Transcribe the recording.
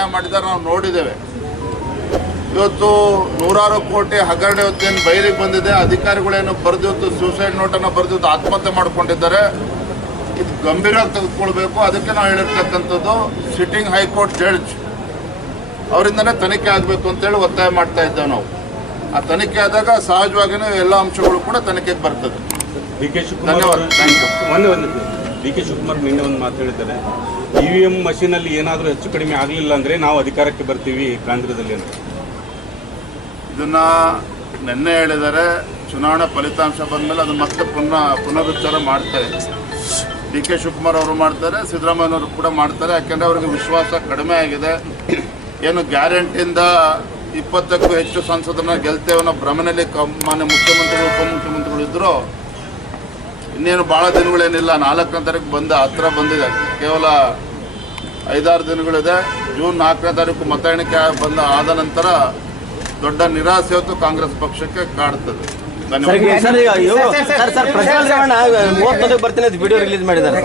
ಅನ್ಯಾಯ ಮಾಡಿದ್ದಾರೆ ನಾವು ನೋಡಿದ್ದೇವೆ. ಇವತ್ತು ನೂರಾರು ಕೋಟಿ ಹಗರಣ ಇವತ್ತೇನು ಬಯಲಿಗೆ ಬಂದಿದೆ. ಅಧಿಕಾರಿಗಳೇನು ಬರೆದಿವತ್ತು ಸೂಸೈಡ್ ನೋಟನ್ನು ಬರೆದಿವತ್ತು ಆತ್ಮಹತ್ಯೆ ಮಾಡಿಕೊಂಡಿದ್ದಾರೆ. ಇದು ಗಂಭೀರವಾಗಿ ತೆಗೆದುಕೊಳ್ಬೇಕು. ಅದಕ್ಕೆ ನಾವು ಹೇಳಿರ್ತಕ್ಕಂಥದ್ದು ಸಿಟ್ಟಿಂಗ್ ಹೈಕೋರ್ಟ್ ಜಡ್ಜ್ ಅವರಿಂದನೇ ತನಿಖೆ ಆಗಬೇಕು ಅಂತೇಳಿ ಒತ್ತಾಯ ಮಾಡ್ತಾ ಇದ್ದೇವೆ ನಾವು. ಆ ತನಿಖೆ ಆದಾಗ ಸಹಜವಾಗಿಯೇ ಎಲ್ಲ ಅಂಶಗಳು ಕೂಡ ತನಿಖೆಗೆ ಬರ್ತದೆ. ಧನ್ಯವಾದ. ಥ್ಯಾಂಕ್ ಒಂದು ಡಿ ಕೆ ಶಿವಕುಮಾರ್ ನಿನ್ನೆ ಒಂದು ಮಾತು ಹೇಳಿದ್ದಾರೆ. ಇ ವಿ ಎಂ ಮಷೀನಲ್ಲಿ ಏನಾದರೂ ಹೆಚ್ಚು ಕಡಿಮೆ ಆಗಲಿಲ್ಲ ಅಂದರೆ ನಾವು ಅಧಿಕಾರಕ್ಕೆ ಬರ್ತೀವಿ ಕೇಂದ್ರದಲ್ಲಿ ಅಂತ. ಇದನ್ನ ನಿನ್ನೆ ಹೇಳಿದರೆ ಚುನಾವಣಾ ಫಲಿತಾಂಶ ಬಂದಮೇಲೆ ಅದನ್ನು ಮತ್ತೆ ಪುನಃ ಪುನರುಚ್ಚಾರ ಮಾಡ್ತಾರೆ. ಡಿ ಕೆ ಶಿವಕುಮಾರ್ ಅವರು ಮಾಡ್ತಾರೆ ಸಿದ್ದರಾಮಯ್ಯನವರು ಕೂಡ ಮಾಡ್ತಾರೆ. ಯಾಕೆಂದರೆ ಅವರಿಗೆ ವಿಶ್ವಾಸ ಕಡಿಮೆ ಆಗಿದೆ. ಏನು ಗ್ಯಾರಂಟಿಯಿಂದ ಇಪ್ಪತ್ತಕ್ಕೂ ಹೆಚ್ಚು ಸಂಸದರನ್ನ ಗೆಲ್ತೇವೆ ಅನ್ನೋ ಮಾನ್ಯ ಮುಖ್ಯಮಂತ್ರಿಗಳು, ಉಪಮುಖ್ಯಮಂತ್ರಿಗಳು ಇದ್ದರು ಇನ್ನೇನು ಭಾಳ ದಿನಗಳೇನಿಲ್ಲ ನಾಲ್ಕನೇ ತಾರೀಕು ಬಂದ ಹತ್ರ ಬಂದಿದೆ. ಕೇವಲ ಐದಾರು ದಿನಗಳಿದೆ. ಜೂನ್ ನಾಲ್ಕನೇ ತಾರೀಕು ಮತ ಎಣಿಕೆ ಬಂದ ಆದ ನಂತರ ದೊಡ್ಡ ನಿರಾಸೆ ಹೊತ್ತು ಕಾಂಗ್ರೆಸ್ ಪಕ್ಷಕ್ಕೆ ಕಾಡ್ತದೆ. ವಿಡಿಯೋ ರಿಲೀಸ್ ಮಾಡಿದ್ದಾರೆ